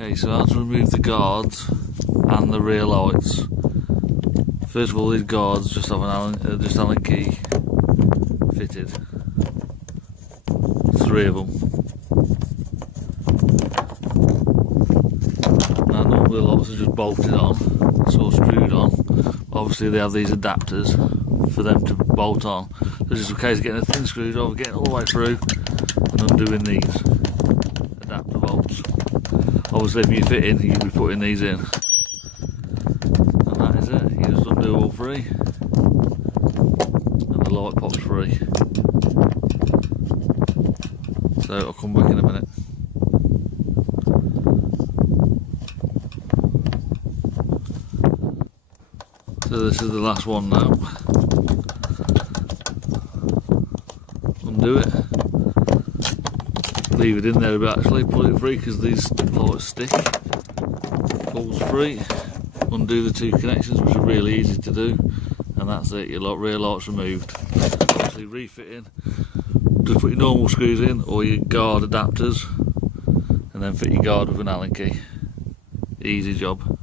Okay, so how to remove the guards and the rear lights. First of all, these guards just have an Allen key fitted. 3 of them. Now normally the lights are just bolted on, so screwed on. Obviously they have these adapters for them to bolt on. So it's just a case of getting a thin screwdriver, getting all the way through and undoing these adapter bolts. Obviously if you fit in, you'd be putting these in. And that is it, you just undo all 3 and the light pops free. So I'll come back in a minute. So this is the last one now. Undo it. Leave it in there a bit actually, pull it free because these lights stick. Pulls free. Undo the 2 connections, which are really easy to do. And that's it, your rear light's removed. Obviously refitting. Just put your normal screws in or your guard adapters and then fit your guard with an Allen key. Easy job.